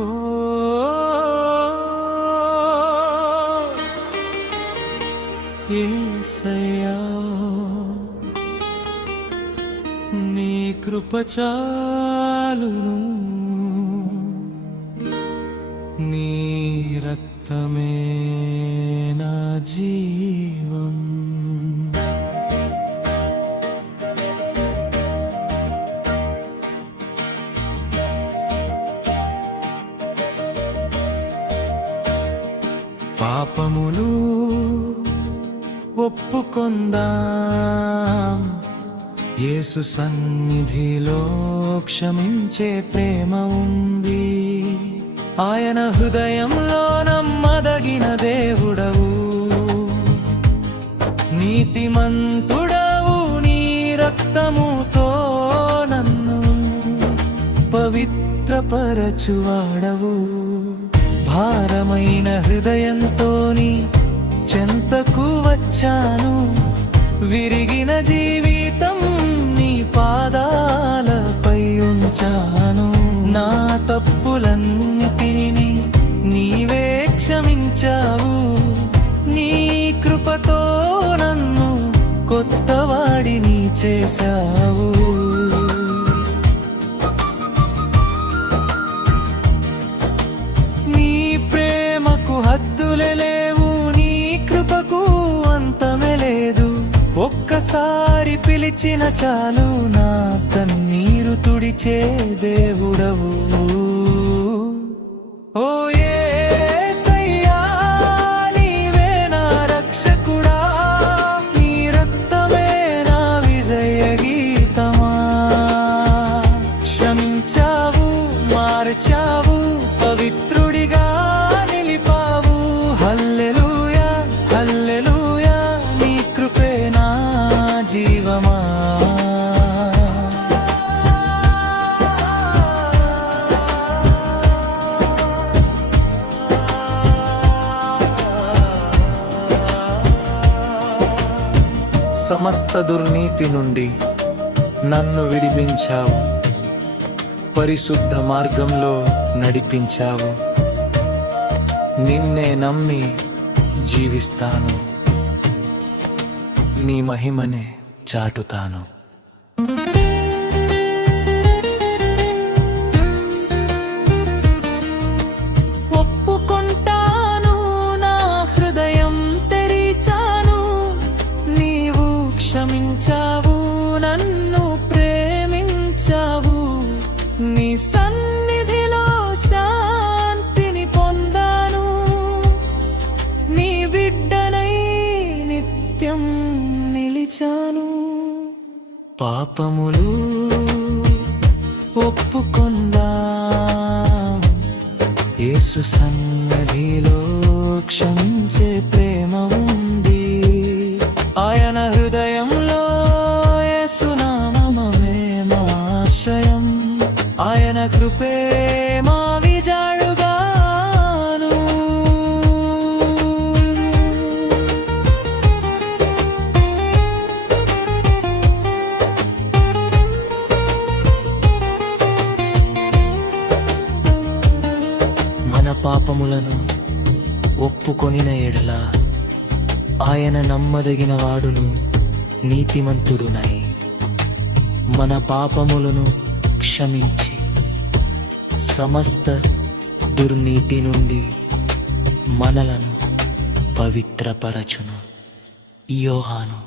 ఓ యేసయ్యా నీ కృప చాలును, నీ రక్తమే నా జీవం. పాపములు ఒప్పుకొందాం, యేసు సన్నిధిలో క్షమించే ప్రేమ ఉంది. ఆయన హృదయంలో నమ్మదగిన దేవుడవు, నీతిమంతుడవు. నీ రక్తముతో నన్ను పవిత్రపరచువాడవు. భారమైన హృదయంతోని చెంతకు వచ్చాను, విరిగిన జీవితం నీ పాదాలపై ఉంచాను. నా తప్పులన్నిటిని నీవే క్షమించావు, నీ కృపతో నన్ను కొత్తవాడిని చేశావు. నీ ప్రేమకు హద్దులే లేవు, నీ కృపకు అంతమే లేదు. ఒక్కసారి పిలిచిన చాలు, నా కన్నీరు తుడిచే దేవుడవు. ఓ యేసయ్యా నీవే నా రక్షకుడా, నీ రక్తమే నా విజయ గీతమా. క్షమించావు, మార్చావు, పవిత్రుడిగా నిలిపావు. హల్లెలూయా హల్లెలూయా, నీ కృపే నా జీవమా. సమస్త దుర్నీతి నుండి నన్ను విడిపించావు, పరిశుద్ధ మార్గంలో నడిపించావు. నిన్నే నమ్మి జీవిస్తాను, నీ మహిమనే చాటుతాను. ఒప్పుకుంటాను, నా హృదయం తెరిచాను. నీవు క్షమించావు, నన్ను ప్రేమించావు. నీ సన్నిధిలో శాంతిని పొందాను, నీ బిడ్డనై నిత్యం నిలిచాను. పాపములు ఒప్పుకొందాం, యేసు సన్నిధిలో క్షమించే ప్రేమ ఉంది. ఆయన హృదయంలో యేసు నామమే మా ఆశ్రయం. ఆయన కృపే మా విజాడుగాను. మన పాపములను ఒప్పుకొనిన ఎడల ఆయన నమ్మదగిన వాడును, నీతిమంతుడునై మన పాపములను క్షమించి సమస్త దుర్నీతి నుండి మనలను పవిత్రపరచును. యోహాను